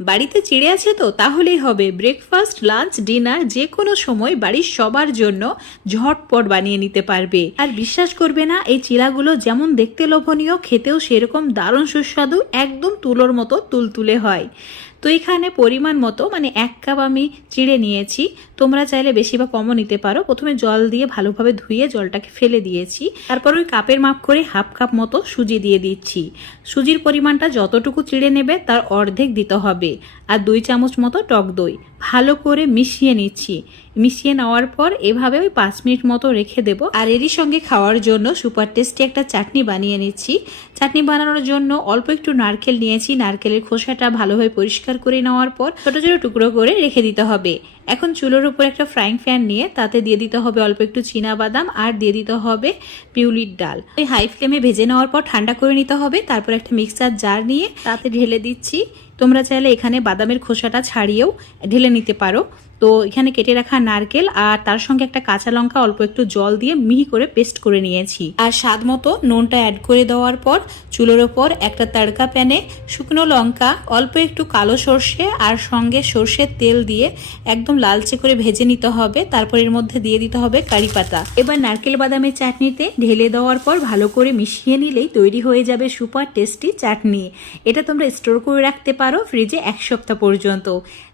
বাড়িতে চিড়ে আছে তো তাহলেই হবে ব্রেকফাস্ট লাঞ্চ ডিনার যে কোনো সময় বাড়ির সবার জন্য ঝটপট বানিয়ে নিতে পারবে। আর বিশ্বাস করবে না, এই চিড়াগুলো যেমন দেখতে লোভনীয় খেতেও সেরকম দারুণ সুস্বাদু, একদম তুলোর মতো তুলতুলে হয়। তো এখানে পরিমাণ মতো মানে 1 কাপ আমি চিড়ে নিয়েছি। তোমরা চাইলে বেশি বা কমও নিতে পারো। প্রথমে জল দিয়ে ভালোভাবে ধুয়ে জলটাকে ফেলে দিয়েছি। তারপর ওই কাপের মাপ করে 1/2 কাপ মতো সুজি দিয়ে দিচ্ছি। সুজির পরিমাণটা যতটুকু চিড়ে নেবে তার অর্ধেক দিতে হবে। আর 2 চামচ মতো টক দই ভালো করে মিশিয়ে নিচ্ছি। মিশিয়ে নেওয়ার পর এভাবে ওই 5 মিনিট মতো রেখে দেবো। আর এরই সঙ্গে খাওয়ার জন্য সুপার টেস্টি একটা চাটনি বানিয়ে নিচ্ছি। চাটনি বানানোর জন্য অল্প একটু নারকেল নিয়েছি। নারকেলের খোসাটা ভালোভাবে পরিষ্কার করে নেওয়ার পর ছোট ছোট টুকরো করে রেখে দিতে হবে। এখন চুলোর উপর একটা ফ্রাইং প্যান নিয়ে তাতে দিয়ে দিতে হবে অল্প একটু বাদাম আর দিয়ে দিতে হবে পিউলির ডাল। ওই হাই ফ্লেমে ভেজে নেওয়ার পর ঠান্ডা করে নিতে হবে। তারপর একটা মিক্সার জার নিয়ে তাতে ঢেলে দিচ্ছি। তোমরা চাইলে এখানে বাদামের খোসাটা ছাড়িয়েও ঢেলে নিতে পারো। তো এখানে কেটে রাখা নারকেল আর তার সঙ্গে একটা কাঁচা লঙ্কা অল্প একটু জল দিয়ে মিহি করে পেস্ট করে নিয়েছি। আর স্বাদ মতো নুনটা অ্যাড করে দেওয়ার পর চুলোর ওপর একটা তড়কা প্যানে শুকনো লঙ্কা, অল্প একটু কালো সর্ষে আর সঙ্গে সর্ষের তেল দিয়ে একদম লালচে করে ভেজে নিতে হবে। তারপর এর মধ্যে দিয়ে দিতে হবে কারি পাতা। এবার নারকেল বাদামের চাটনিতে ঢেলে দেওয়ার পর ভালো করে মিশিয়ে নিলেই তৈরি হয়ে যাবে সুপার টেস্টি চাটনি। এটা তোমরা স্টোর করে রাখতে পারো ফ্রিজে 1 সপ্তাহ পর্যন্ত।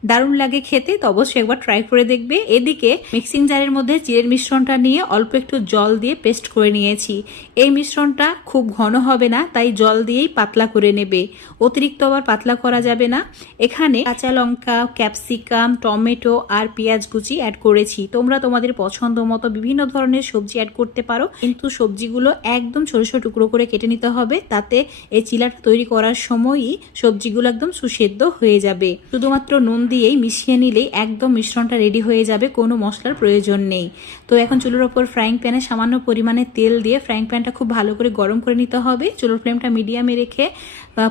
দারুণ লাগে খেতে, তো অবশ্যই একবার ট্রাই করে দেখবে। এদিকে মিক্সিং জারের মধ্যে চিড়ের মিশ্রণটা নিয়ে অল্প একটু জল দিয়ে পেস্ট করে নিয়েছি। এই মিশ্রণটা খুব ঘন হবে না, তাই জল দিয়েই পাতলা করে নেবে। অতিরিক্ত আবার পাতলা করা যাবে না। এখানে কাঁচা লঙ্কা, ক্যাপসিকাম, টমেটো আর পেঁয়াজ কুচি অ্যাড করেছি। তোমরা তোমাদের পছন্দ মতো বিভিন্ন ধরনের সবজি অ্যাড করতে পারো, কিন্তু সবজিগুলো একদম ছোট ছোট টুকরো করে কেটে নিতে হবে। তাতে এই চিলাটা তৈরি করার সময়ই সবজিগুলো একদম সুসেদ্ধ হয়ে যাবে। শুধুমাত্র নুন দিয়েই মিশিয়ে নিলেই একদম মিশ্রণটা রেডি হয়ে যাবে, কোনো মশলার প্রয়োজন নেই। তো এখন চুলোর ওপর ফ্রাইং প্যানে সামান্য পরিমাণে তেল দিয়ে ফ্রাইং প্যানটা খুব ভালো করে গরম করে নিতে হবে। চুলোর ফ্লেমটা মিডিয়ামে রেখে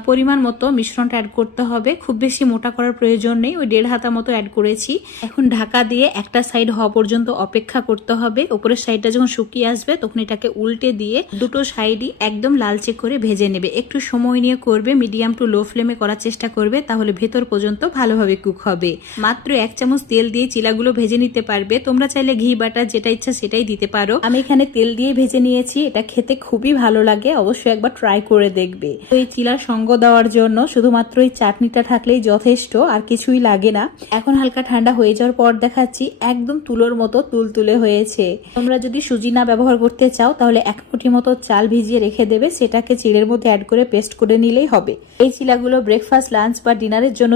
পরিমাণ মতো মিশ্রণটা অ্যাড করতে হবে। খুব বেশি মোটা করার প্রয়োজন নেই, ওই 1.5 হাতা মতো অ্যাড করেছি। এখন ঢাকা দিয়ে একটা সাইড হওয়া পর্যন্ত অপেক্ষা করতে হবে। উপরের সাইডটা যখন শুকিয়ে আসবে তখন এটাকে উল্টে দিয়ে দুটো সাইডই একদম লালচে করে ভেজে নেবে। একটু সময় নিয়ে করবে, মিডিয়াম টু লো ফ্লেমে করার চেষ্টা করবে, তাহলে ভেতর পর্যন্ত ভালোভাবে কুক হবে। মাত্র 1 চামচ তেল দিয়ে চিলাগুলো ভেজে নিতে পারবে। তোমরা চাইলে ঘি বাটার যেটা ইচ্ছা সেটাই দিতে পারো। আমি এখানে তেল দিয়ে ভেজে নিয়েছি। এটা খেতে খুবই ভালো লাগে, অবশ্যই একবার ট্রাই করে দেখবে। তো এই চিলার সঙ্গ দেওয়ার জন্য শুধুমাত্র এই চাটনিটা থাকলেই যথেষ্ট, আর কিছুই লাগে না। এখন হালকা ঠান্ডা হয়ে যাওয়ার পর দেখাচ্ছি, একদম তুলোর মতো তুলতুলে হয়েছে। তোমরা যদি সুজি না ব্যবহার করতে চাও তাহলে 1 মুঠি মতো চাল ভিজিয়ে রেখে দেবে, সেটাকে চিড়ের মধ্যে অ্যাড করে পেস্ট করে নিলেই হবে। এই চিলাগুলো ব্রেকফাস্ট লাঞ্চ বা ডিনারের জন্য